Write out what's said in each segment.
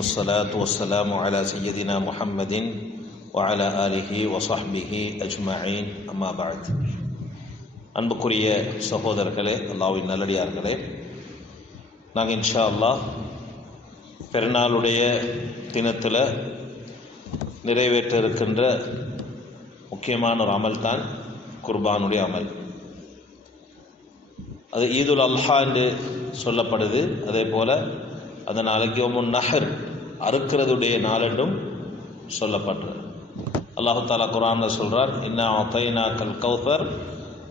والصلاة والسلام على سيدنا محمد وعلى آله وصحبه أجمعين أما بعد. அன்புக்குரிய சகோதரர்களே, அல்லாஹ்வின் நல்லடியார்களே, நாங்கள் இன்ஷா அல்லாஹ் பெருநாளுடைய தினத்தில் நிறைவேற்ற இருக்கின்ற முக்கியமான ஒரு அமல் தான் குர்பானுடைய அமல். அது ஈதுல் அல்ஹா என்று சொல்லப்படுது. அதே போல் அந்த நாளைக்கு யௌமுன் நஹர், அறுக்கிறதுடைய நாள் என்றும் சொல்லப்படுறது. அல்லாஹு தாலா குர்ஆனில் சொல்கிறார், இன்னா அதைனாக்கல் கௌசர்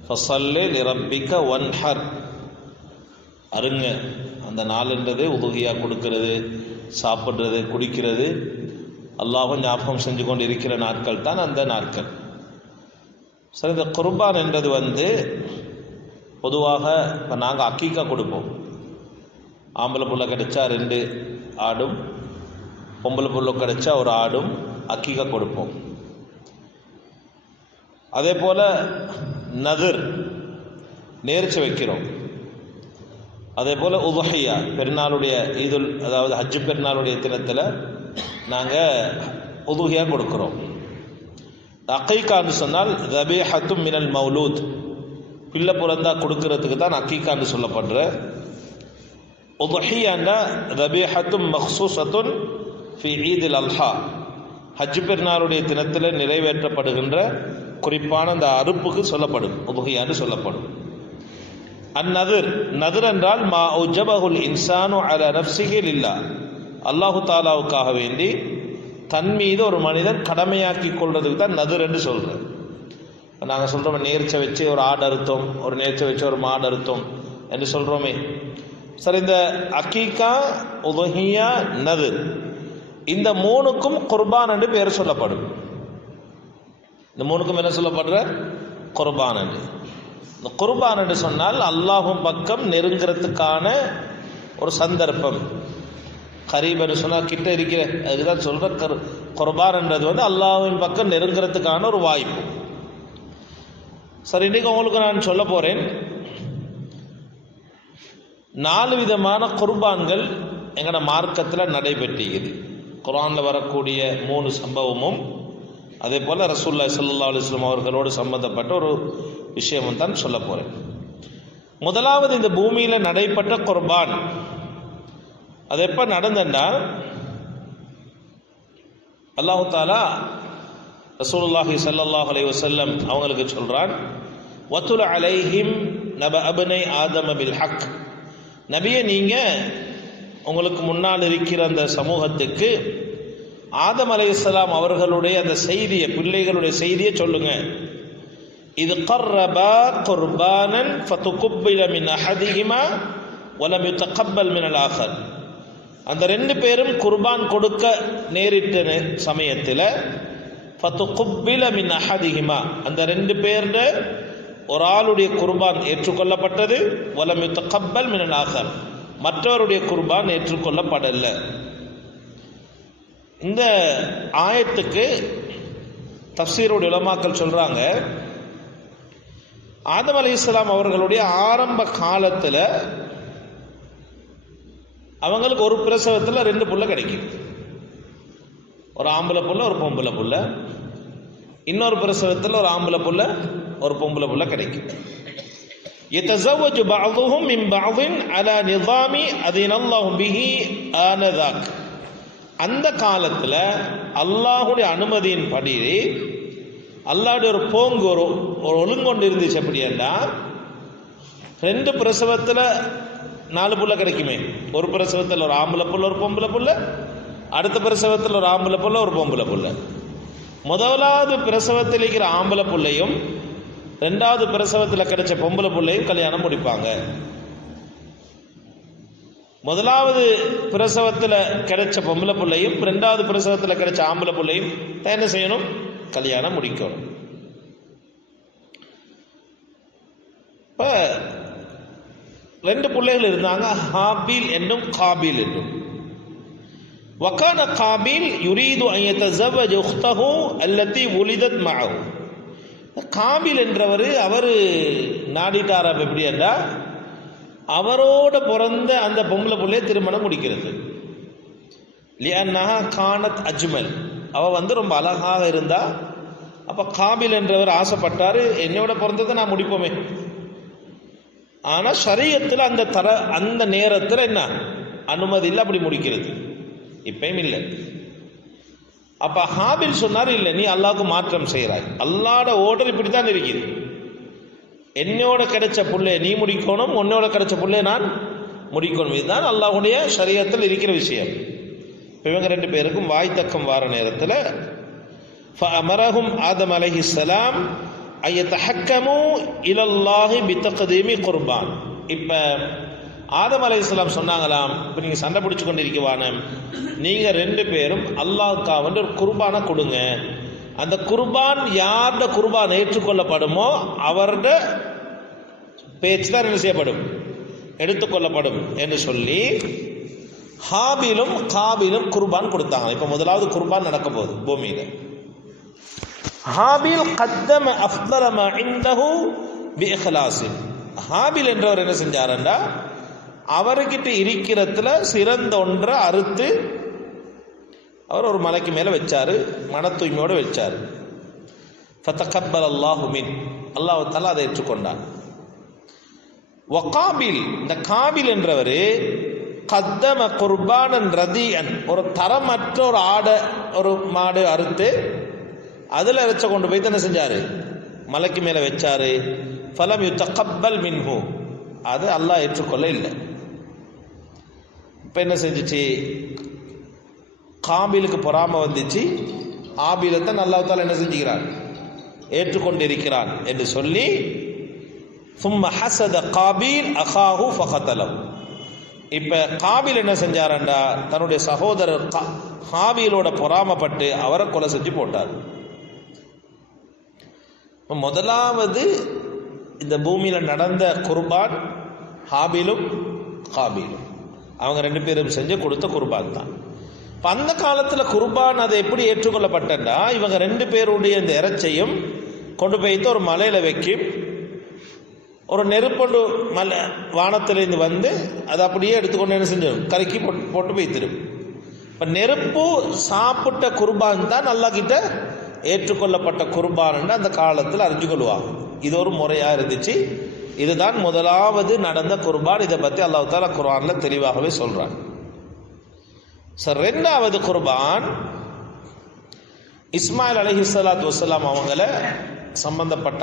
ஃபஸல்லி லிரப்பிக வன்ஹர். அருங்க, அந்த நாள் என்றது உதுகியா கொடுக்கிறது, சாப்பிட்றது, குடிக்கிறது, அல்லாஹ்வும் ஞாபகம் செஞ்சு கொண்டு இருக்கிற நாட்கள் தான் அந்த நாட்கள். சரி, இந்த குர்பான் என்றது பொதுவாக இப்போ நாங்கள் அக்கீக்கா கொடுப்போம். ஆம்பளை புள்ள கிடைச்சா 2 ஆடும், பொம்பளை புள்ள கிடைச்சா 1 ஆடும் அக்கீக்கா கொடுப்போம். அதே போல் நதிர், நேர்ச்சி வைக்கிறோம். அதே போல் உதுஹியா, பெருநாளுடைய ஈதுல், அதாவது ஹஜ்ஜு பெருநாளுடைய தினத்தில் நாங்கள் உதுஹியா கொடுக்குறோம். அக்கீக்கான்னு சொன்னால் தபீஹத்தும் மினல் மௌலூத், பிள்ளை பிறந்தா கொடுக்கறதுக்கு தான் அக்கீக்கான்னு சொல்லப்படுற. உதுஹியான்னா தபீஹத்தும் மக்சூஸத்துன் ஃபி ஈதில் அல்ஹா, ஹஜ் பெருநாளுடைய தினத்தில் நிறைவேற்றப்படுகின்ற குறிப்பான அந்த அறுப்புக்கு சொல்லப்படும், உதுஹியான்னு சொல்லப்படும். அந்நதிர், நதிர் என்றால் மா உஜபஹுல் இன்சானு அலா நஃப்ஸிஹி லில்லாஹ், அல்லாஹு தாலாவுக்காக வேண்டி தன் மீது ஒரு மனிதன் கடமையாக்கி கொள்றதுக்கு தான் நதிர் என்று சொல்கிறேன். நாங்கள் சொல்கிறோம், நேர்ச்சை வச்சு ஒரு ஆடு அறுத்தோம், ஒரு நேர்ச்சை வச்சு ஒரு மாடு அறுத்தோம் என்று சொல்கிறோமே. சரி, இந்த அக்கீக்கா, உதுஹியா, நதிர், இந்த 3க்கும் குர்பான் என்று பெயர் சொல்லப்படும். இந்த 3க்கும் என்ன சொல்லப்படுற? குர்பான் என்று. இந்த குர்பான் என்று சொன்னால் அல்லாஹ்வின் பக்கம் நெருங்கிறதுக்கான ஒரு சந்தர்ப்பம். கரீபன்னு சொன்னால் கிட்ட இருக்கிற, அதுதான் சொல்கிற குர்பான் என்றது அல்லாஹ்வின் பக்கம் நெருங்கிறதுக்கான ஒரு வாய்ப்பு. சரி, இன்றைக்கு உங்களுக்கு நான் சொல்ல போகிறேன், 4 விதமான குர்பான்கள் எங்களோட மார்க்கத்தில் நடைபெற்றியது. குர்ஆனில் வரக்கூடிய 3 சம்பவமும் அதே போல் ரசூலுல்லாஹி ஸல்லல்லாஹு அலைஹி வஸல்லம் அவர்களோடு சம்பந்தப்பட்ட ஒரு விஷயமும் தான் சொல்ல போகிறேன். முதலாவது, இந்த பூமியில் நடைபெற்ற குர்பான் அது எப்போ நடந்தா, அல்லாஹு தாலா ரசூலுல்லாஹி ஸல்லல்லாஹு அலைஹி வஸல்லம் அவங்களுக்கு சொல்றான், வத்துல் அலைஹிம் நப அப்னை ஆதம பில் ஹக். நபியே, நீங்க உங்களுக்கு முன்னால் இருக்கிற அந்த சமூகத்துக்கு ஆதம் அலைஹிஸ்ஸலாம் அவர்களுடைய அந்த செய்தியை, பிள்ளைகளுடைய செய்தியை சொல்லுங்க. இது கர்ரபா குர்பானன் ஃபதுகுப்பில மின் அஹதிஹிமா வலம் யுதகப்பல் மினல் ஆகர். அந்த 2 பேரும் குர்பான் கொடுக்க நேரிட்ட சமயத்தில் ஃபதுகுப்பில மின் அஹதிஹிமா, அந்த 2 பேர்ல ஒரு ஆளுடைய குர்பான் ஏற்றுக்கொள்ளப்பட்டது. வலம் யுதகப்பல் மினல் ஆகர், மற்றவருடைய குர்பான் ஏற்றுக்கொள்ளப்படல. இந்த ஆயத்துக்கு தஃப்சீருடைய உலமாக்கள் சொல்றாங்க, ஆதம் அலைஹிஸ்ஸலாம் அவர்களுடைய ஆரம்ப காலத்தில் அவங்களுக்கு ஒரு பிரசவத்தில் 2 புள்ள கிடைக்கும். ஒரு ஆம்பளை புள்ள, ஒரு பொம்பளை புள்ள. இன்னொரு பிரசவத்தில் ஒரு ஆம்பளை புள்ள, ஒரு பொம்பளை புள்ள கிடைக்கும். யதஸவ்வஜு பஅதுஹும் மின் பஅதின் அலா நிஸாமி அதினல்லாஹு பிஹி ஆனதாக். அந்த காலத்தில் அல்லாஹுடைய அனுமதியின்படி அல்லாஹ்வுடைய ஒரு போங்கு, ஒரு ஒழுங்கொண்டு இருந்துச்சு. அப்படின்னா 2 பிரசவத்தில் 4 புள்ள கிடைக்குமே. ஒரு பிரசவத்தில் ஒரு ஆம்பளை புள்ள, ஒரு பொம்பளை புள்ள. அடுத்த பிரசவத்தில் ஒரு ஆம்பளை புள்ள, ஒரு பொம்பளை புள்ள. முதலாவது பிரசவத்தில் இருக்கிற ஆம்பளை புள்ளையும் 2வது பிரசவத்தில் கிடைச்ச பொம்பளை புள்ளையும் கல்யாணம் முடிப்பாங்க. முதலாவது பிரசவத்தில் கிடைச்ச பொம்பளை புள்ளையும் 2வது பிரசவத்தில் கிடைச்ச ஆம்பளை புள்ளையும் என்ன செய்யணும்? கல்யாணம் முடிக்கணும். இப்போ 2 பிள்ளைகள் இருந்தாங்க, ஹாபீல் என்னும் காபீல் என்னும். வகான காபீல் யுரீது அன் யதஸவ்வஜ உக்தஹு அல்லதி உலிதத் மஅஹு. காபீல் என்றவர் அவர் நாடிட்டார். எப்படி என்றால் அவரோட பிறந்த அந்த பொம்பளை பிள்ளையை திருமணம் முடிக்கிறது. லிஅன்னஹா கானத் அஜ்மல், அவ ரொம்ப அழகாக இருந்தா. அப்ப காபில் என்றவர் ஆசைப்பட்டாரு, என்னோட பிறந்ததை நான் முடிப்போமே. ஆனா ஷரியத்தில் அந்த நேரத்தில் என்ன அனுமதி இல்லை அப்படி முடிக்கிறது, இப்பயும் இல்லை. அப்ப ஹாபில் சொன்னார், இல்லை நீ அல்லாஹ்வுக்கு மாற்றம் செய்கிறாய், அல்லாஹ்வோட ஓர்டர் இப்படித்தான் இருக்குது. என்னோட கிடைச்ச புள்ளை நீ முடிக்கணும், உன்னோட கிடைச்ச புள்ளை நான் முடிக்கணும். இதுதான் அல்லாஹ்வுடைய ஷரியத்தில் இருக்கிற விஷயம். இவங்க ரெண்டு பேருக்கும் வாய் தக்கம் வார நேரத்தில் ஃபஅமரஹும் ஆதம் அலைஹிஸ்ஸலாம் ஐயத்தஹக்கமு இலல்லாஹி பித்தக்தீமி குர்பான். இப்ப ஆதம் அலைஹிஸ்ஸலாம் சொன்னாங்களாம், இப்போ நீங்க சண்டை பிடிச்சு கொண்டிருக்கவான, நீங்க ரெண்டு பேரும் அல்லாஹ்வுக்காக ஒரு குர்பானை கொடுங்க. அந்த குர்பான் யார்ட குர்பான் ஏற்றுக்கொள்ளப்படுமோ அவரோட பேச்சு தான் என்ன செய்யப்படும், எடுத்துக்கொள்ளப்படும் என்று சொல்லி ஹாபிலும் காபிலும் குர்பான் கொடுத்தாங்க. இப்ப முதலாவது குர்பான் நடக்க போகுது பூமியில. ஹாபில் கத்தம அஃதல மா இன்தஹு பிஇக்லாஸ். ஹாபில் என்றவர் என்ன செஞ்சாரண்டா, அவர்கிட்ட இருக்கிறதுல சிறந்த ஒன்றை அறுத்து அவர் ஒரு மலைக்கு மேல வச்சாரு, மன தூய்மையோடு வச்சாரு. ஃபதகப்பல் அல்லாஹு மின், அல்லாஹ் தஆலா அதை ஏற்றுக்கொண்டார். வகாபில், இந்த காபில் என்றவர் கத்தம குர்பானன் ரதியன், ஒரு தரமற்ற ஒரு ஆடை ஒரு மாடு அறுத்து அதில் இறைச்ச கொண்டு போய் என்ன செஞ்சாரு, மலைக்கு மேலே வச்சாரு. ஃபலம் யுத்தகப்பல் மின்ஹு, அது அல்லாஹ் ஏற்றுக்கொள்ள இல்லை. இப்போ என்ன செஞ்சிச்சு, காபிலுக்கு பொறாம வந்துச்சு, ஆபிலை தான் அல்லாஹ் தஆலா என்ன செஞ்சுக்கிறான், ஏற்றுக்கொண்டிருக்கிறான் என்று சொல்லி ثم حسد قابيل اخاه فقتله. இப்ப காபில் என்ன செஞ்சாரண்டா, தன்னுடைய சகோதரர் ஹாபீலோட பொறாமப்பட்டு அவரை கொலை செஞ்சு போட்டார். முதலாவது இந்த பூமியில நடந்த குர்பான் ஹாபீலும் காபீலும், அவங்க ரெண்டு பேரும் செஞ்சு கொடுத்த குர்பான் தான். அந்த காலத்துல குர்பான் அதை எப்படி ஏற்றுக்கொள்ளப்பட்டா, இவங்க ரெண்டு பேருடைய இந்த இறைச்சையும் கொண்டு போய்த்து ஒரு மலையில வைக்கும், ஒரு நெருப்பொண்டு மலை வானத்திலிருந்து வந்து அதை அப்படியே எடுத்துக்கொண்டு என்ன செஞ்சோம், கரைக்கி போட்டு வைத்திரும். இப்போ நெருப்பு சாப்பிட்ட குர்பான் தான் அல்லாஹ் கிட்ட ஏற்றுக்கொள்ளப்பட்ட குர்பான் அந்த காலத்தில் அறிஞ்சு கொள்வாங்க. இது ஒரு முறையாக இருந்துச்சு. இதுதான் முதலாவது நடந்த குர்பான். இதை பற்றி அல்லாஹ் தஆலா குர்ஆன்ல தெளிவாகவே சொல்றான். சார், ரெண்டாவது குர்பான் இஸ்மாயில் அலைஹிஸ்ஸலாத்து வஸ்ஸலாம்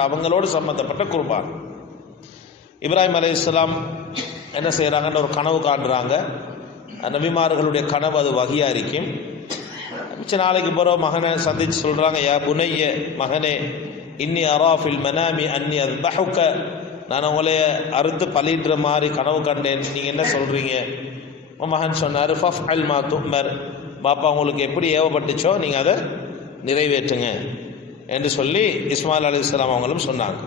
அவங்களோடு சம்பந்தப்பட்ட குர்பான். இப்ராஹிம் அலைஹிஸ்ஸலாம் என்ன செய்யறாங்கன்னு ஒரு கனவு காண்றாங்க. நபிமார்களுடைய கனவு அது வகியா இருக்கும். மிச்ச நாளைக்கு பிறகு மகனை சந்திச்சு சொல்றாங்க, யா புனைய, மகனே, இன்னி அராஃபில் மனாமி அன்னி அஸ்பஹுக, நான் உங்களைய அறுத்து பலிடுற மாதிரி கனவு கண்டேன், நீங்க என்ன சொல்றீங்க? மகன் சொன்னார், ஃபஃப்அல் மா துமர், பாப்பா உங்களுக்கு எப்படி ஏவப்பட்டுச்சோ நீங்க அதை நிறைவேற்றுங்க என்று சொல்லி இஸ்மாயில் அலைஹிஸ்ஸலாம் அவங்களும் சொன்னாங்க.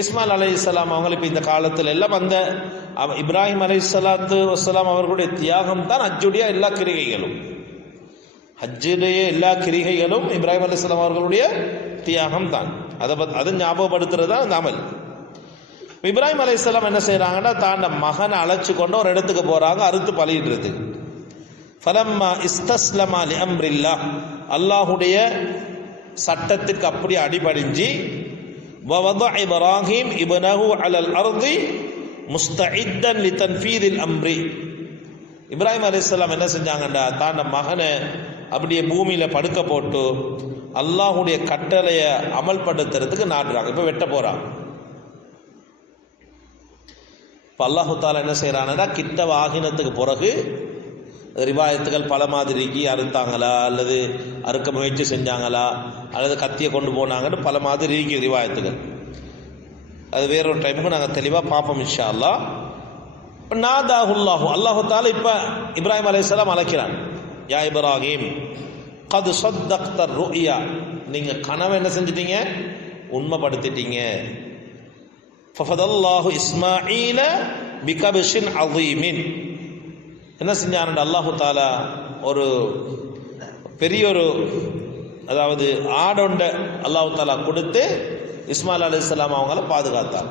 இஸ்மாயில் அலைஹிஸ்ஸலாம் அவங்களுக்கு இந்த காலத்தில் எல்லாம் அந்த இப்ராஹிம் அலைஹிஸ்ஸலாத்து வஸ்ஸலாம் அவர்களுடைய தியாகம் தான் ஹஜ்ஜுடைய எல்லா கிரிகைகளும். ஹஜ்ஜுடைய எல்லா கிரிகைகளும் இப்ராஹிம் அலைஹிஸ்ஸலாம் அவர்களுடைய தியாகம் தான். அதை ஞாபகப்படுத்துறது தான் அந்த அமல். இப்ராஹிம் அலைஹிஸ்ஸலாம் என்ன செய்யறாங்கன்னா, தாண்ட மகனை அழைச்சு கொண்டு ஒரு இடத்துக்கு போறாங்க, அறுத்து பலியிடுறது. ஃபலம்மா இஸ்தஸ்லமா லி அம்ரில்லாஹ், அல்லாஹ்வுடைய சட்டத்துக்கு அப்படியே அடிபடிஞ்சு, வவதஅ இப்ராஹிம் இப்னஹு அலல் அர்தி முஸ்தஇத்தன் லிதன்ஃபீதில் அம்ரி. இப்ராஹிம் அலைஹிஸ்ஸலாம் என்ன செஞ்சாங்கண்டா, தாண்ட மகனை அப்படியே பூமியில படுக்க போட்டு அல்லாஹ்வுடைய கட்டளையை அமல்படுத்துறதுக்கு நாடுறாங்க. இப்ப வெட்ட போறாங்க. அல்லாஹு தாலா என்ன செய்யறான்னா, கிட்ட வாகினத்துக்கு பிறகு ரிவாயத்துகள் பல மாதிரிக்கு அறுத்தாங்களா, அல்லது அறுக்க முயற்சி செஞ்சாங்களா, அல்லது கத்தியை கொண்டு போனாங்கன்னு பல மாதிரி இருக்கு ரிவாயத்துகள். அது வேறொரு டைமுக்கு நாங்கள் தெளிவாக பார்ப்போம் இன்ஷா அல்லாஹ். நாதாஹுல்லாஹு, அல்லாஹு தாலா இப்ப இப்ராஹிம் அலைஹிஸ்ஸலாம் அழைக்கிறான், யா இப்ராஹிம் கது ஸத்தக்த ருயா, நீங்க கனவை என்ன செஞ்சிட்டீங்க, உண்மைப்படுத்திட்டீங்க. ஃபஃபதல்லாஹு இஸ்மாஈல பிகப்ஷின் அதீமின், என்ன செஞ்சான் அல்லாஹு தாலா ஒரு பெரிய ஒரு, அதாவது ஆடொண்ட அல்லாஹு தாலா கொடுத்து இஸ்மாயில் அலைஹிஸ்ஸலாம் அவங்கள பாதுகாத்தார்.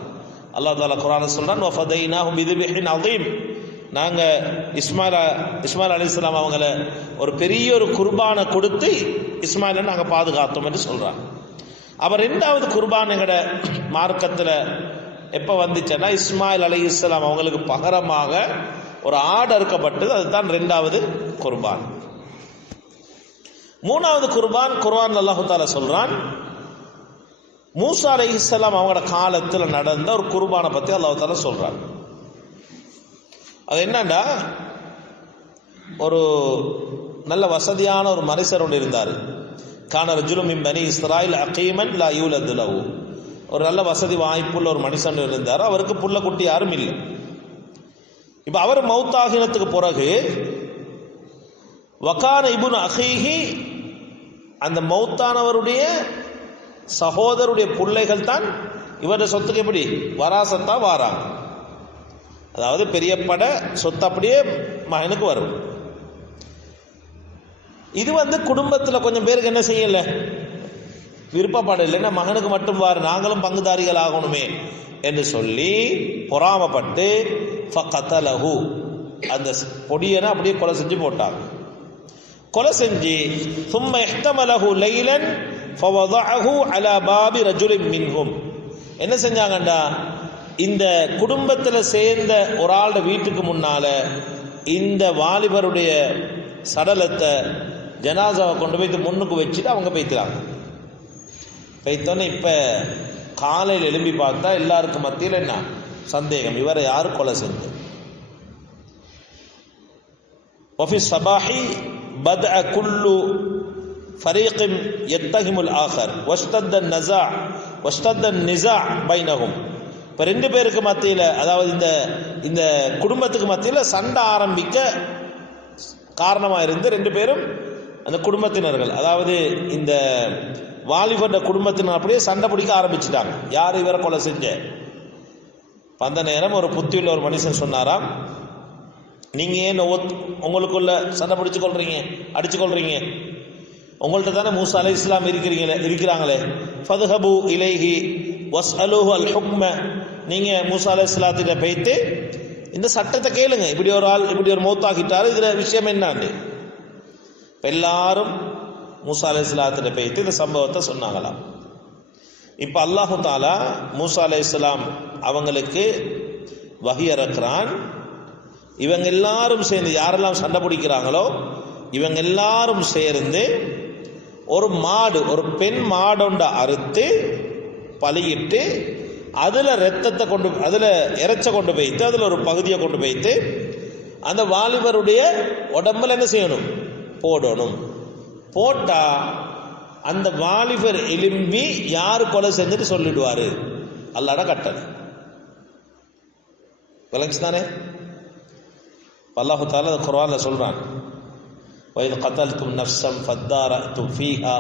அல்லாஹ் தாலா குர்ஆன்ல சொல்றான், வஃபதைனாஹு பிதிபிஹின் அதீம், நாங்கள் இஸ்மாயில் அலைஹிஸ்ஸலாம் அவங்கள ஒரு பெரிய ஒரு குர்பானை கொடுத்து இஸ்மாயிலை நாங்கள் பாதுகாத்தோம் என்று சொல்கிறாங்க. அவர் 2வது குர்பான் எங்கட மார்க்கத்தில் எப்போ வந்துச்சுன்னா இஸ்மாயில் அலைஹிஸ்ஸலாம் அவங்களுக்கு பகரமாக ஒரு ஆடு அறுக்கப்பட்டது. அதுதான் 2வது குர்பான். 3வது குர்பான் குர்ஆன் அல்லாஹ் தஆலா சொல்றான், மூசா அலைஹிஸ்ஸலாம் அவங்களோட காலத்தில் நடந்த ஒரு குர்பானை பற்றி அல்லாஹ் தஆலா சொல்றான். அது என்னன்னா, ஒரு நல்ல வசதியான ஒரு மனுஷர் ஒன்று இருந்தார். கான ரஜுலும் மின் பனி இஸ்ராயில் அகீமன் லா யூலது லஹு. ஒரு நல்ல வசதி வாய்ப்புள்ள ஒரு மனுஷன் இருந்தார். அவருக்கு புள்ள குட்டி யாரும் இல்லை. இப்போ அவர் மௌத்தாகினத்துக்கு பிறகு வகான இப்னு அஹீஹி, அந்த மௌத்தானவருடைய சகோதரருடைய பிள்ளைகள் தான் இவருடைய சொத்துக்கு எப்படி வராசத்தா வாராங்க. அதாவது பெரியப்பட சொத்து அப்படியே மகனுக்கு வரும். இது குடும்பத்தில் கொஞ்சம் பேருக்கு என்ன செய்யல, விருப்பப்படலைன்னா மகனுக்கு மட்டும் வாரு, நாங்களும் பங்குதாரிகள் ஆகணுமே என்று சொல்லி பொறாமப்பட்டு ஃபகதலஹு, அந்த பொடியனை அப்படியே கொலை செஞ்சு போட்டாங்க. கொலை செஞ்சு ثم احتمله ليلا فوضعه على باب رجل منهم. என்ன செஞ்சாங்கண்டா, இந்த குடும்பத்தில் சேர்ந்த ஒரு ஆளோட வீட்டுக்கு முன்னால இந்த வாலிபருடைய சடலத்தை ஜனாசாவை கொண்டு போய் முன்னுக்கு வச்சுட்டு அவங்க போய்த்துறாங்க. போய்த்தோன்னே இப்போ காலையில் எழும்பி பார்த்தா எல்லாருக்கும் மத்தியில் என்ன சந்தேகம், இவரை யாரு கொலை செஞ்சு. وفي الصباح بدأ كل فريق يتهم الآخر واشتد النزاع بينهم. இப்போ 2 பேருக்கு மத்தியில், அதாவது இந்த குடும்பத்துக்கு மத்தியில் சண்டை ஆரம்பிக்க காரணமாக இருந்து 2 பேரும் அந்த குடும்பத்தினர்கள், அதாவது இந்த வாலிபர் குடும்பத்தினர் அப்படியே சண்டை பிடிக்க ஆரம்பிச்சுட்டாங்க. யார் இவரை கொலை செஞ்ச? அந்த நேரம் ஒரு புத்தியுள்ள ஒரு மனுஷன் சொன்னாராம், நீங்கள் ஏன் உங்களுக்குள்ள சண்டை பிடிச்சு கொள்றீங்க, அடிச்சு கொள்றீங்க? உங்கள்கிட்ட தானே மூசா அலைஹிஸ்ஸலாம் இருக்கிறாங்களே. ஃபதுஹபு இலைஹி வஸ்அலுஹு அல் ஹுக்ம, நீங்கள் மூசா அலைஹிஸ்ஸலாத்திட்ட போய்த்து இந்த சட்டத்தை கேளுங்க, இப்படி ஒரு ஆள் இப்படி ஒரு மௌத்தாகிட்டாரு, இதில் விஷயம் என்னான்னு. இப்போ எல்லாரும் மூசா அலைஹிஸ்ஸலாத்திட்ட போய்த்து இந்த சம்பவத்தை சொன்னாங்களாம். இப்போ அல்லாஹு தாலா மூசா அலைஹிஸ்ஸலாம் அவங்களுக்கு வஹி இறக்குறான். இவங்க எல்லாரும் சேர்ந்து, யாரெல்லாம் சண்டை பிடிக்கிறாங்களோ இவங்க எல்லாரும் சேர்ந்து ஒரு மாடு, ஒரு பெண் மாடொண்ட அறுத்து பலியிட்டு அதில் ரத்தத்தை கொண்டு, அதில் இறைச்ச கொண்டு போய்த்து, அதில் ஒரு பகுதியை கொண்டு போய்த்து அந்த வாலிபருடைய உடம்புல என்ன செய்யணும், போடணும். போட்டா அந்த வாலிபர் எலும்பி யாரு கொலை செஞ்சுட்டு சொல்லிடுவாரு, அல்லாஹ்வோட கட்டளை. விளங்குச்சுதானே? அல்லாஹ் தஆலா குர்ஆன்ல சொல்றான், وَإِذْ قَتَلْتُمْ نَفْسًا فَادَّارَأْتُمْ فِيهَا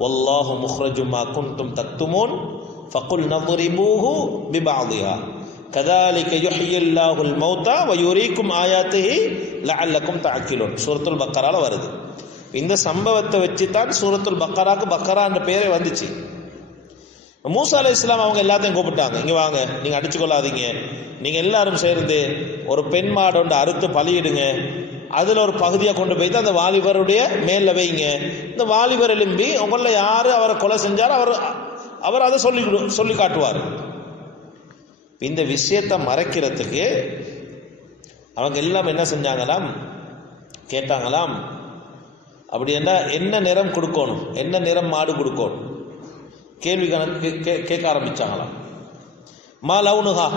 وَاللَّهُ مُخْرِجٌ مَا كُنْتُمْ تَكْتُمُونَ فَقُلْنَا اضْرِبُوهُ بِبَعْضِهَا كَذَلِكَ يُحْيِي اللَّهُ الْمَوْتَى وَيُرِيكُمْ آيَاتِهِ لَعَلَّكُمْ تَعْقِلُونَ. சூரத்துல் பக்கரால வருது. இந்த சம்பவத்தை வச்சு தான் சூரத்துல் பக்கராக்கு பக்கரா என்ற பெயரே வந்துச்சு. மூசா அலைஹிஸ்ஸலாம் அவங்க எல்லாத்தையும் கூப்பிட்டாங்க, இங்கே வாங்க, நீங்கள் அடிச்சு கொள்ளாதீங்க, நீங்கள் எல்லாரும் சேர்ந்து ஒரு பெண் மாடு ஒன்று அறுத்து பலியிடுங்க, அதில் ஒரு பகுதியை கொண்டு போய்த்து அந்த வாலிபருடைய மேலில் வைங்க. இந்த வாலிபர் எலும்பி உங்களில் யார் அவரை கொலை செஞ்சாரோ அவர் அதை சொல்லி காட்டுவார். இந்த விஷயத்தை மறைக்கிறதுக்கு அவங்க எல்லாம் என்ன செஞ்சாங்களாம், கேட்டாங்களாம், அப்படி என்ன நிறம் கொடுக்கணும், என்ன நிறம் மாடு கொடுக்கணும், கேள்வி கணக்கு கேட்க ஆரம்பிச்சாங்களாம். மா லவுனுஹா,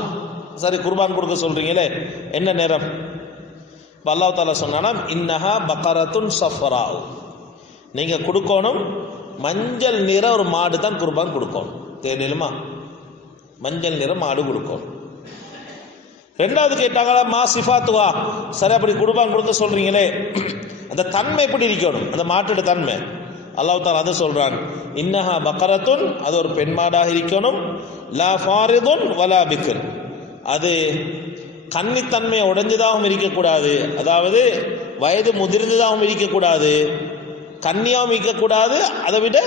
சரி குர்பான் கொடுக்க சொல்றீங்களே, என்ன நிறம்? அல்லாஹ் தஆலா சொன்னானாம், இன்னஹா பக்கரத்துன் சஃப்ரா, நீங்க கொடுக்கணும் மஞ்சள் நிற ஒரு மாடு தான் குர்பான் கொடுக்கணும். தெரியலுமா? மஞ்சள் நிற மாடு கொடுக்கணும். 2வது கேட்டாங்களா, மா சிஃபாத்துவா, சரி அப்படி குர்பான் கொடுக்க சொல்றீங்களே, அந்த தன்மை எப்படி இருக்கணும், அந்த மாட்டோட தன்மை? அல்லாஹ் தஆலா அதை சொல்றான், இன்னஹா பக்கரத்துன், அது ஒரு பெண் மாடாக இருக்கணும், லா ஃபாரிதுன் வலா பிக்ர், அது கன்னித்தன்மையை உடைஞ்சதாகவும் இருக்கக்கூடாது, அதாவது வயது முதிர்ந்ததாகவும் இருக்கக்கூடாது, கன்னியாகவும் இருக்கக்கூடாது, அதை விட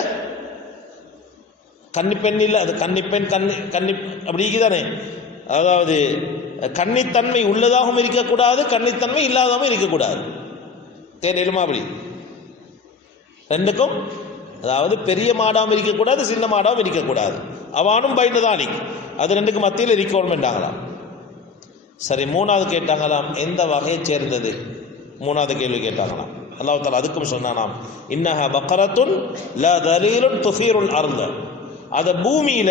கன்னிப்பெண் இல்லை, அது கன்னிப்பெண் கன்னி அப்படி இருக்குதானே, அதாவது கன்னித்தன்மை உள்ளதாகவும் இருக்கக்கூடாது, கன்னித்தன்மை இல்லாதவும் இருக்கக்கூடாது. தெரியுமா? அப்படி ரெண்டுக்கும், அதாவது பெரிய மாடாவும் இருக்கக்கூடாது, சின்ன மாடாவும் இருக்கக்கூடாது. அவானும் பயந்துதான் அது ரெண்டுக்கு மத்தியில் இருக்கணும் என்றாங்களாம். சரி, மூணாவது கேட்டாங்களாம், எந்த வகையை சேர்ந்தது? மூணாவது கேள்வி கேட்டாங்களாம். அல்லாஹ் தஆலா அதுக்கும் சொன்னானாம், இன்னஹா பக்கரத்துன் லா தலீலுன் துஃபீருல் அர்த. அது பூமியில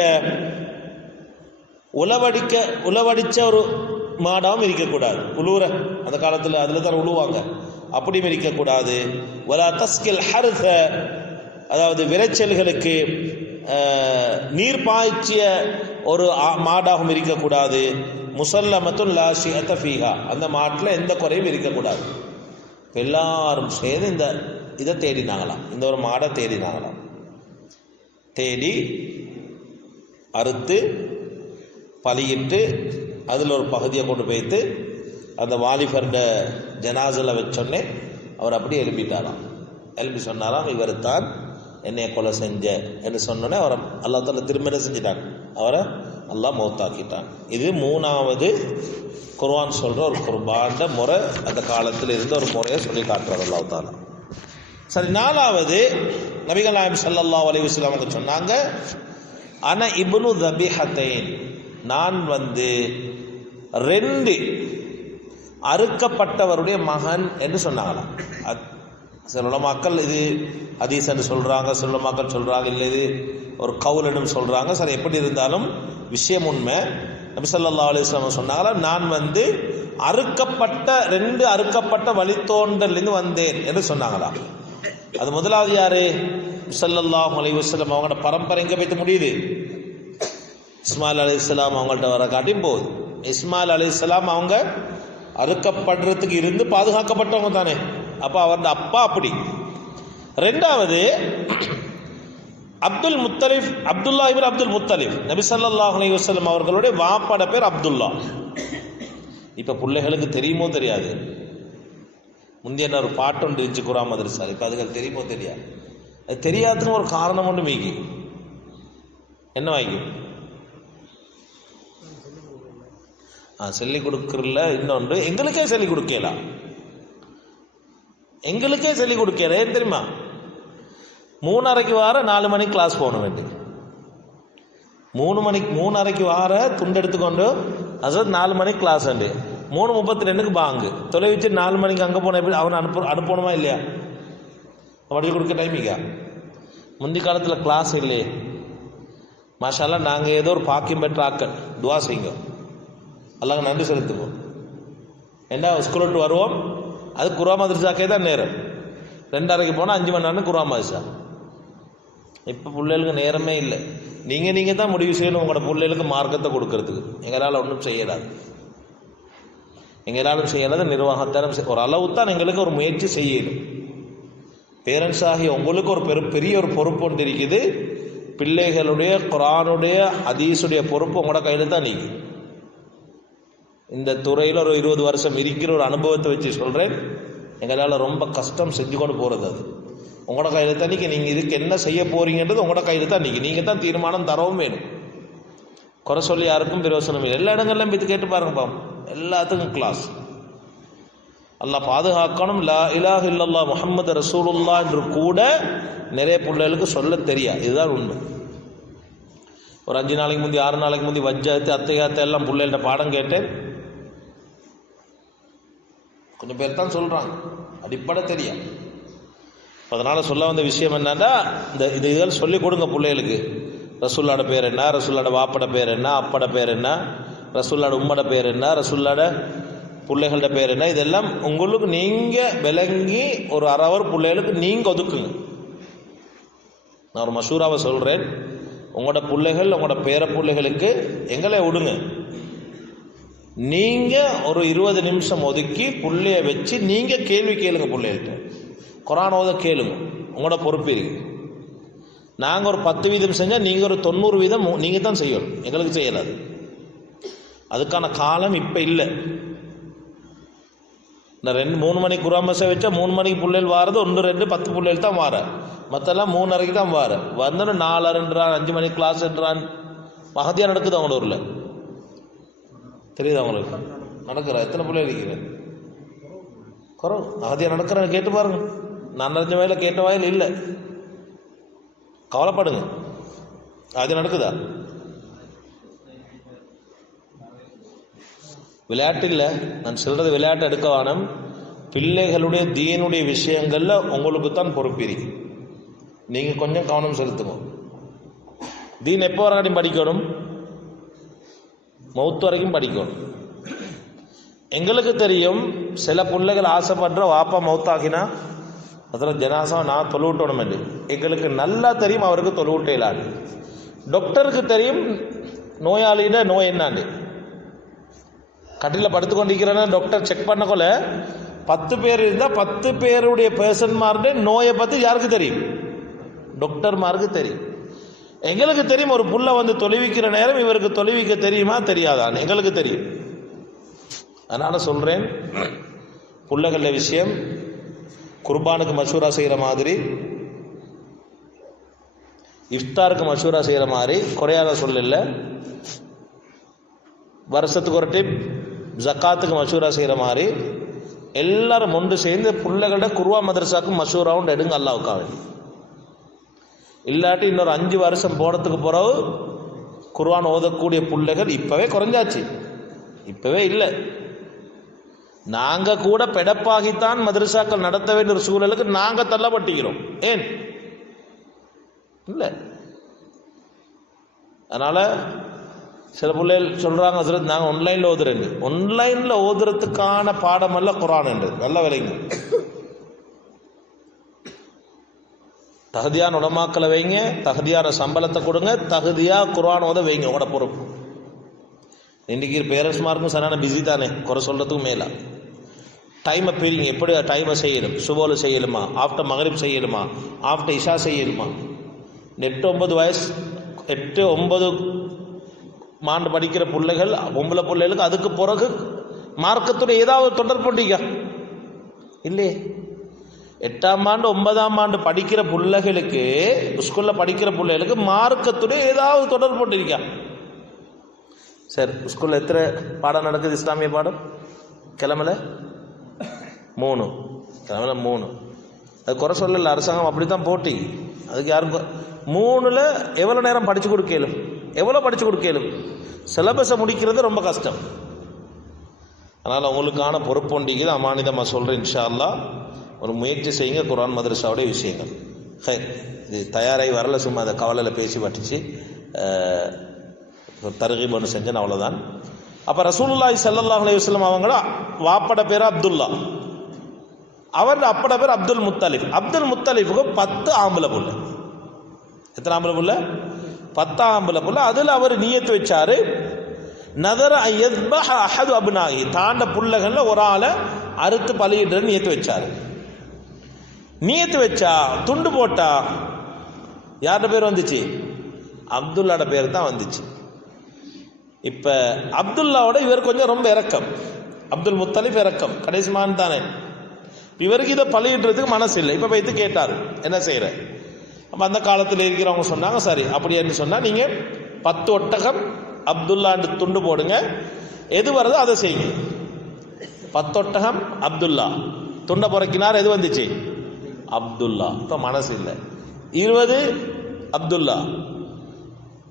உளவடிச்ச ஒரு மாடாவும் இருக்கக்கூடாது. உழுவுற அந்த காலத்தில் அதில் தான் உழுவாங்க, அப்படியும் இருக்கக்கூடாது. வலா தஸ்கில் ஹர்த, அதாவது விளைச்சல்களுக்கு நீர் பாய்ச்சிய ஒரு மாடாகவும் இருக்கக்கூடாது. முசல்லமத்துன் லா ஷிஅத ஃபீஹா, அந்த மாட்டில் எந்த குறையும் இருக்கக்கூடாது. எல்லாரும் சேர்ந்து இதை தேடினாங்களாம், இந்த ஒரு மாடை தேடினாங்களாம். தேடி அறுத்து பலியிட்டு அதில் ஒரு பகுதியை கொண்டு போய்த்து அந்த வாலிபர்ட ஜனாசில் வச்சோடனே அவர் அப்படியே எழுப்பிட்டாராம். எழுப்பி சொன்னாராம், இவர் தான் என்னைய கொலை செஞ்ச என்று சொன்னோன்னே அவரை அல்லாஹ் தஆலா திரும்ப செஞ்சிட்டாங்க, அவரை அல்லாஹ் மௌத்தாக்கிட்டான். இது மூணாவது குர்ஆன் சொல்கிற ஒரு குர்பான்ட முறை, அந்த காலத்தில் இருந்த ஒரு முறையை சொல்லி காட்டுறார் அல்லாஹ் தஆலா. சரி, நாலாவது நபிகள் நாயகம் ஸல்லல்லாஹு அலைஹி வஸல்லம் அவங்க சொன்னாங்க, அன இப்னு தபிஹத்தைன், நான் 2 அறுக்கப்பட்டவருடைய மகன் என்று சொன்னாங்களாம். சில மக்கள் இது ஹதீஸ் என்று சொல்றாங்க, சில மக்கள் சொல்றாங்க இல்லை இது ஒரு கவுலன்னு சொல்றாங்க. சரி, எப்படி இருந்தாலும் விஷயம் உண்மை. நபி ஸல்லல்லாஹு அலைஹி வஸல்லம் சொன்னாங்களா, நான் அறுக்கப்பட்ட 2 அறுக்கப்பட்ட வழித்தோன்றலிருந்து வந்தேன் என்று சொன்னாங்களா. அது முதலாவது யாரு? ஸல்லல்லாஹு அலைஹி வஸல்லம் அவங்களோட பரம்பரை எங்க போய்த்து முடியுது? இஸ்மாயில் அலைஹிஸ்ஸலாம் அவங்கள்ட்ட வர காட்டியும் போகுது. இஸ்மாயில் அலைஹிஸ்ஸலாம் அவங்க அறுக்கப்படுறதுக்கு இருந்து பாதுகாக்கப்பட்டவங்க தானே, அப்ப அவருடைய அப்பா அப்படி. ரெண்டாவது அப்துல்லா இப்னு அப்துல் முத்தலிப், நபி ஸல்லல்லாஹு அலைஹி வஸல்லம் அவர்களுடைய வாப்பாட பேர் அப்துல்லா. இப்ப பிள்ளைகளுக்கு தெரியுமோ தெரியாது, முந்தைய ஒரு பாட்டு ஒன்று இருந்துச்சு குர்ஆன் மதரசா, இப்ப அதுக்கு தெரியுமோ தெரியாது. அது தெரியாதுன்னு ஒரு காரணம் ஒன்று மீகி என்ன வாங்கி சொல்லிக் கொடுக்கறல. இன்னொன்று எங்களுக்கே சொல்லிக் கொடுக்கலாம், எங்களுக்கே சொல்லிக் கொடுக்கல. ஏன் தெரியுமா? 3:30 வார 4 மணிக்கு கிளாஸ் போகணும் வேண்டி, 3:30 வார துண்டு எடுத்துக்கொண்டு அசத் 4 மணிக்கு கிளாஸ் உண்டு, 3:32 பாங்கு தொலை வச்சு 4 மணிக்கு அங்கே போன எப்படி அவனை அனுப்பணுமா இல்லையா? படிச்சு கொடுக்க டைமிங்கா? முந்தி காலத்தில் கிளாஸ் இல்லையே. மாஷால்லா, நாங்கள் ஏதோ ஒரு பாக்கியம் பெற்ற ஆக்கள், துவா செய்யுங்க, அல்லாஹ் நன்றி செலுத்துவோம். ஏன்னா ஸ்கூல் விட்டு வருவோம், அது குர்ஆன் மதரசாக்கே தான் நேரம். 2:30 போனால் 5 மணி நேரம் குர்ஆன் மதரசா. இப்போ பிள்ளைகளுக்கு நேரமே இல்லை. நீங்கள் தான் முடிவு செய்யணும் உங்களோட பிள்ளைகளுக்கு மார்க்கத்தை கொடுக்கறதுக்கு. எங்களால் ஒன்றும் செய்யலாது, எங்களாலும் செய்யலாத நிர்வாகத்தாலும் ஒரு அளவு தான் எங்களுக்கு ஒரு முயற்சி செய்யணும். பேரண்ட்ஸ் ஆகிய உங்களுக்கு ஒரு பெரிய ஒரு பொறுப்பு ஒன்று இருக்குது. பிள்ளைகளுடைய குர்ஆனுடைய ஹதீஸுடைய பொறுப்பு உங்களோட கையில் தான் நீங்க. இந்த துறையில் ஒரு 20 வருஷம் இருக்கிற ஒரு அனுபவத்தை வச்சு சொல்கிறேன், எங்களால் ரொம்ப கஷ்டம் செஞ்சு கொண்டு போகிறது. அது உங்களோட கையில் தான் நீங்கள் இதுக்கு என்ன செய்ய போறீங்கன்றது உங்களோட கையில் தான் நீங்கள் தான் தீர்மானம் தரவும் வேணும். குறை சொல்லி யாருக்கும் பிரயோசனம் இல்லை. எல்லா இடங்கள்லாம் இது கேட்டு பாருங்க பாம், எல்லாத்துக்கும் கிளாஸ். அல்லாஹ் பாதுகாக்கணும். லா இலாஹ இல்லல்லாஹ் முஹம்மது ரசூலுல்லாஹ் என்று கூட நிறைய பிள்ளைகளுக்கு சொல்ல தெரியாது. இதுதான் உண்மை. ஒரு 5 நாளைக்கு முந்தி 6 நாளைக்கு முந்தி வஜ்ஜத்து அத்தையாத்த எல்லாம் பிள்ளைகள்ட்ட பாடம் கேட்டேன். கொஞ்சம் பேர் தான் சொல்றாங்க, அடிப்படை தெரியும். அதனால சொல்ல வந்த விஷயம் என்னன்னா, இந்த இதெல்லாம் சொல்லிக் கொடுங்க பிள்ளைகளுக்கு. ரசூல்லாட பேர் என்ன, ரசூல்லாட வாப்பட பேர் என்ன, அப்பட பேர் என்ன, ரசூல்லாட உம்மட பேர் என்ன, ரசூல்லாட பிள்ளைகளோட பேர் என்ன, இதெல்லாம் உங்களுக்கு நீங்க விளங்கி ஒரு அரவர் பிள்ளைகளுக்கு நீங்க ஒதுக்குங்க. நான் ஒரு மஷூராவை சொல்றேன், உங்களோட பிள்ளைகள் உங்களோட பேர பிள்ளைகளுக்கு எங்களை விடுங்க. நீங்க ஒரு 20 நிமிஷம் ஒதுக்கி புள்ளைய வச்சு நீங்க கேள்வி கேளுங்க. பிள்ளைகள்கிட்ட குர்ஆன் ஓத கேளுங்க, உங்களோட பொறுப்பு இருக்கு. நாங்க ஒரு 10% செஞ்சா நீங்க ஒரு 90% நீங்க தான் செய்யணும், எங்களுக்கு செய்யலாது. அதுக்கான காலம் இப்ப இல்லை. நான் 2-3 மணிக்கு குர்ஆன் மசை வச்சா 3 மணிக்கு பிள்ளைகள் வாரது 1-2 10 பிள்ளைகள் தான் வார, மற்றெல்லாம் 3:30 தான் வார. வந்தோன்னு 4:02 5 மணிக்கு கிளாஸ் என்றான். மகதியா நடக்குது அவங்க ஊரில். தெரியுதா உங்களுக்கு? நடக்கிற எத்தனை பிள்ளை இருக்கிறேன் குறவு அகதியாக நடக்கிறேன் கேட்டு பாருங்க. நான் நிறைஞ்ச வயலில் கேட்ட வயல் இல்லை, கவலைப்படுங்க. அது நடக்குதா? விளையாட்டு இல்லை, நான் சொல்றது விளையாட்டு எடுக்க வேணும். பிள்ளைகளுடைய தீனுடைய விஷயங்கள்ல உங்களுக்கு தான் பொறுப்பு இருக்கு. நீங்க கொஞ்சம் கவனம் செலுத்துங்க. தீன் எப்போ வரைக்கும் படிக்கணும்? மௌத்து வரைக்கும் படிக்கணும். எங்களுக்கு தெரியும் சில பிள்ளைகள் ஆசைப்படுற வாப்பா மௌத்தாகினா அதில் ஜனாசா நான் தொழுவிட்டணும் என்று. எங்களுக்கு நல்லா தெரியும் அவருக்கு தொழுவிட்டேலான்னு. டாக்டருக்கு தெரியும் நோயாளியிட நோய் என்னாண்டு. கட்டில படுத்து கொண்டிருக்கிறேன்னா டாக்டர் செக் பண்ணக்கொள்ள 10 பேர் இருந்தால் 10 பேருடைய பேர்சன்மாருடைய நோயை பற்றி யாருக்கு தெரியும்? டாக்டர்மாருக்கு தெரியும். எங்களுக்கு தெரியும் ஒரு புள்ள வந்து தொலைவிக்கிற நேரம் இவருக்கு தொலைவிக்க தெரியுமா தெரியாதான்னு எங்களுக்கு தெரியும். அதனால சொல்றேன், புள்ளகள விஷயம் குர்பானுக்கு மஷூரா செய்யற மாதிரி, இஃப்தாருக்கு மஷூரா செய்யற மாதிரி குறையாத சொல்லல. வருஷத்துக்கு ஒரு டைம் ஜக்காத்துக்கு மஷூரா செய்யற மாதிரி எல்லாரும் ஒன்று சேர்ந்து புள்ளைகளோட குர்வா மதரசாக்கு மஷூராவும் எடுங்க அல்லாவுக்காக. இல்லாட்டி இன்னொரு 5 வருஷம் போனதுக்கு பிறகு குர்ஆன் ஓதக்கூடிய பிள்ளைகள் இப்பவே குறைஞ்சாச்சு, இப்பவே இல்லை. நாங்க கூட பெடப்பாகித்தான் மதரசாக்கள் நடத்த வேண்டிய ஒரு சூழலுக்கு நாங்க தள்ளப்பட்டுகிறோம். ஏன் இல்லை? அதனால சில பிள்ளைகள் சொல்றாங்க, நாங்க ஆன்லைன்ல ஓதுறேன். ஆன்லைன்ல ஓதுறதுக்கான பாடம் அல்ல குர்ஆன் என்று நல்ல விலைங்க. தகுதியான உலமாக்களை வைங்க, தகுதியான சம்பளத்தை கொடுங்க, தகுதியா குர்ஆன் ஓத வைங்க. உங்களோட பொறுப்பு. இன்னைக்கு பேரண்ட்ஸ்மாருக்கும் சரியான பிஸி தானே, குறை சொல்றதுக்கும் மேல. டைமை பிரிங்க. எப்படி டைமை செய்யணும்? சுபோல செய்யலுமா, ஆஃப்டர் மகரிப் செய்யலுமா, ஆஃப்டர் இஷா செய்யலுமா? 8-9 வயசு 8-9 மாண்டு படிக்கிற பிள்ளைகள், பொம்பளை பிள்ளைகளுக்கு அதுக்கு பிறகு மார்க்கத்துடைய ஏதாவது தொடர்புண்டிங்க இல்லையே. 8ஆம் ஆண்டு 9ஆம் ஆண்டு படிக்கிற பிள்ளைகளுக்கு, ஸ்கூல்ல படிக்கிற பிள்ளைகளுக்கு மார்க்கத்துடைய ஏதாவது தொடர்பு இருக்கா? சரி, ஸ்கூல்ல எத்தனை பாடம் நடக்குது? இஸ்லாமிய பாடம் கிழமையில 3, கிழமையில 3. அது குறை சொல்லல, அரசாங்கம் அப்படித்தான் போட்டி. அதுக்கு யாரும் 3ல் எவ்வளவு நேரம் படிச்சு கொடுக்கலும், எவ்வளவு படிச்சு கொடுக்கலும்? சிலபஸை முடிக்கிறது ரொம்ப கஷ்டம். அதனால உங்களுக்கான பொறுப்பு ஒன்றிக்குது, அமானிதமா சொல்றேன். இன்ஷா அல்லாஹ் ஒரு முயற்சி செய்யுங்க. குர்ஆன் மதரசாவுடைய விஷயங்கள் இது தயாராகி வரல, சும்மா அதை கவலையில் பேசி பட்டுச்சு தர்கீப் ஒன்று செஞ்சேன், அவ்வளோதான். அப்போ ரசூலுல்லாஹி ஸல்லல்லாஹு அலைஹி வஸல்லம் அவங்கள வாப்பட பேர் அப்துல்லா, அவர் அப்பட பேர் அப்துல் முத்தலிப். அப்துல் முத்தலிஃபுக்கு 10 ஆம்பளை புள்ள. எத்தனை ஆம்பளை புள்ள? 10 ஆம்பளை புள்ள. அதில் அவர் நியத்து வச்சாரு, நதர யத்பஹ அஹது அப்னாஹி, தாண்ட புள்ளகள்ல ஒரு ஆளை அறுத்து பலியிடுற நியத்து வச்சாரு. நியத்து வச்சா துண்டு போட்டா யாரோட பேர் வந்துச்சு? அப்துல்லாட பேர் தான் வந்துச்சு. இப்ப அப்துல்லாவோட இவர் கொஞ்சம் ரொம்ப இறக்கம், அப்துல் முத்தலிப் இறக்கம், கடைசி மான் தானே. இவருக்கு இதை பலியிடுறதுக்கு மனசு இல்லை. இப்ப வைத்து கேட்டாரு, என்ன செய்யற? அப்ப அந்த காலத்தில் இருக்கிறவங்க சொன்னாங்க, சரி அப்படின்னு சொன்னா நீங்க 10 ஒட்டகம் அப்துல்லாண்டு துண்டு போடுங்க, எது வருதோ அதை செய்யுங்க. 10 ஒட்டகம் அப்துல்லா, துண்டை பொறுக்கினார், எது வந்துச்சு? அப்துல்லா. இப்ப மனசு இல்லை. 20 அப்துல்லா,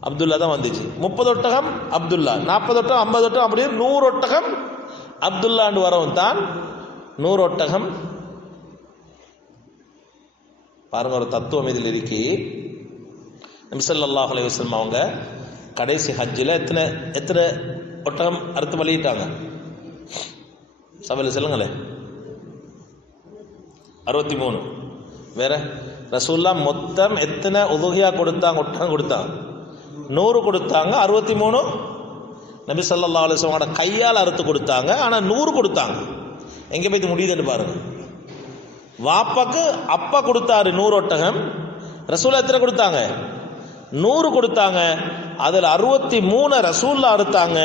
அப்துல்லா தான் வந்துச்சு. 30 ஒட்டகம் அப்துல்லா, 40 ஒட்டகம், 50 ஒட்டகம், அப்படியே 100 ஒட்டகம் அப்துல்லாண்டு வரவும் தான் 100 ஒட்டகம். பாருங்க, ஒரு தத்துவம் இதில் இருக்கு. நபி ஸல்லல்லாஹு அலைஹி வஸல்லம் அவங்க கடைசி ஹஜ்ஜில் எத்தனை ஒட்டகம் அறுத்து பலியிட்டாங்க? சபையில் சொல்லுங்களேன். 63. வேற ரசூல்லா மொத்தம் எத்தனை உதுஹியா கொடுத்தாங்க? ஒட்டகம் கொடுத்தாங்க 100 கொடுத்தாங்க. 63 நபி ஸல்லல்லாஹு அலைஹி வஸல்லம் கையால் அறுத்து கொடுத்தாங்க. ஆனா 100 கொடுத்தாங்க. எங்க போய் முடியுதுன்னு பாருங்க. வாப்பாக்கு அப்பா கொடுத்தாரு 100 ஒட்டகம், ரசூல்லா எத்தனை கொடுத்தாங்க? 100 கொடுத்தாங்க. அதுல 63 ரசூல்லா அறுத்தாங்க.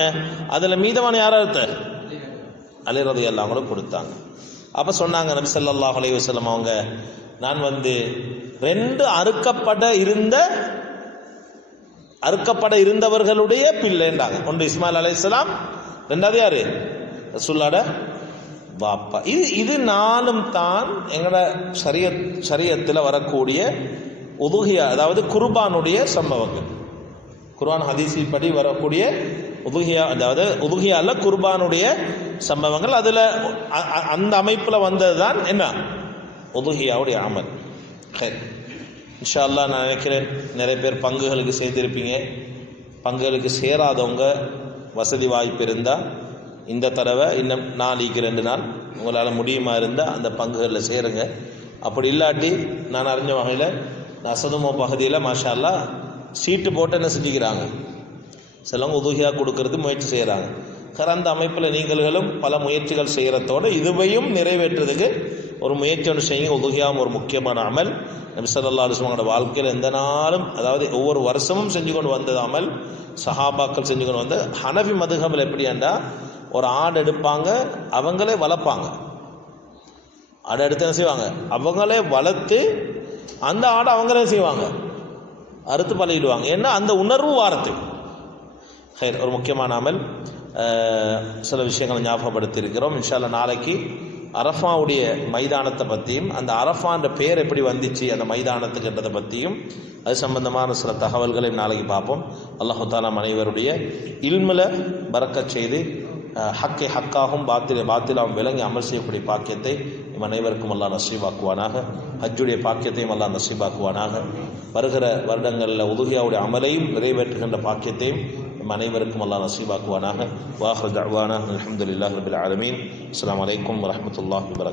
அதுல மீதமான யார் அறுத்த? அலி ரலியல்லாஹு அன்ஹு கொடுத்தாங்க. அப்ப சொன்னாங்க நபி ஸல்லல்லாஹு அலைஹி வஸல்லம் அவங்க, நான் 2 அறுக்கப்பட இருந்தவர்களுடைய பிள்ளைண்டாங்க. ஒன்று இஸ்மாயில் அலைஹிஸ்ஸலாம், ரெண்டாவது யாரு? ரசூலுல்லாஹ்ட வாப்பா. இது நாலும் தான் எங்களோட ஷரியத்தில் வரக்கூடிய உதுஹியா, அதாவது குர்பானுடைய சம்பவங்கள். குர்ஆன் ஹதீஸில் படி வரக்கூடிய உதுஹியா, அதாவது உதுஹியால குர்பானுடைய சம்பவங்கள். அதுல அந்த அமைப்புல வந்தது தான் என்ன உதுஹியாவுடைய அமல். இன்ஷா அல்லாஹ் நான் நினைக்கிறேன் நிறைய பேர் பங்குகளுக்கு செய்திருப்பீங்க. பங்குகளுக்கு சேராதவங்க வசதி வாய்ப்பு இருந்தால் இந்த தடவை இன்னும் நாளைக்கு 2 நாள் உங்களால் முடியுமா இருந்தால் அந்த பங்குகளில் சேருங்க. அப்படி இல்லாட்டி நான் அறிஞ்ச வகையில் அசதுமோ பகுதியில் மாஷா அல்லாஹ் சீட்டு போட்டு என்ன செஞ்சுக்கிறாங்க, சிலவங்க உதுஹியா கொடுக்கறது முயற்சி செய்கிறாங்க. அந்த அமைப்பில் நீங்களும் பல முயற்சிகள் செய்கிறதோடு இதுவையும் நிறைவேற்றுறதுக்கு ஒரு முயற்சி ஒன்று செய்யுங்க. உதுஹியாவும் ஒரு முக்கியமான அமல். நபி ஸல்லல்லாஹு அலைஹி வஸல்லம் வாழ்க்கையில் எந்த நாளும், அதாவது ஒவ்வொரு வருஷமும் செஞ்சு கொண்டு வந்தது அமல். சஹாபாக்கள் செஞ்சு கொண்டு வந்து ஹனஃபி மதுஹபில் எப்படியாண்டா ஒரு ஆடு எடுப்பாங்க, அவங்களே வளர்ப்பாங்க. ஆடை எடுத்து என்ன செய்வாங்க, அவங்களே வளர்த்து அந்த ஆடை அவங்களே செய்வாங்க, அறுத்து பழகிடுவாங்க. ஏன்னா அந்த உணர்வு வாரத்துக்கு ஒரு முக்கியமான அமல். சில விஷயங்களை ஞாபகப்படுத்தி இருக்கிறோம். இன்ஷா அல்லாஹ் நாளைக்கு அரஃபாவுடைய மைதானத்தை பற்றியும் அந்த அரஃபான்ற பேர் எப்படி வந்துச்சு அந்த மைதானத்துக்குன்றதை பற்றியும் அது சம்பந்தமான சில தகவல்களையும் நாளைக்கு பார்ப்போம். அல்லாஹு தஆலா அனைவருடைய இல்மில் பரக்கத் செய்து ஹக்கை ஹக்காகவும் பாத்திலாகவும் விளங்கி அமல் செய்யக்கூடிய பாக்கியத்தை நம் அனைவருக்கும் அல்லாஹ் நசீபாக்குவானாக. ஹஜ்ஜுடைய பாக்கியத்தையும் அல்லாஹ் நசீபாக்குவானாக. வருகிற வருடங்களில் உதுஹியாவுடைய அமலையும் நிறைவேற்றுகின்ற பாக்கியத்தையும் நம் அனைவருக்கும் அல்லாஹ் நசீபாக்குவானாக. வாஹிரு தஅவானா அல்ஹம்துலில்லாஹி ரப்பில் ஆலமீன். அஸ்ஸலாமு அலைக்கும் வரஹ்மத்துல்லாஹி வபரகாத்துஹு.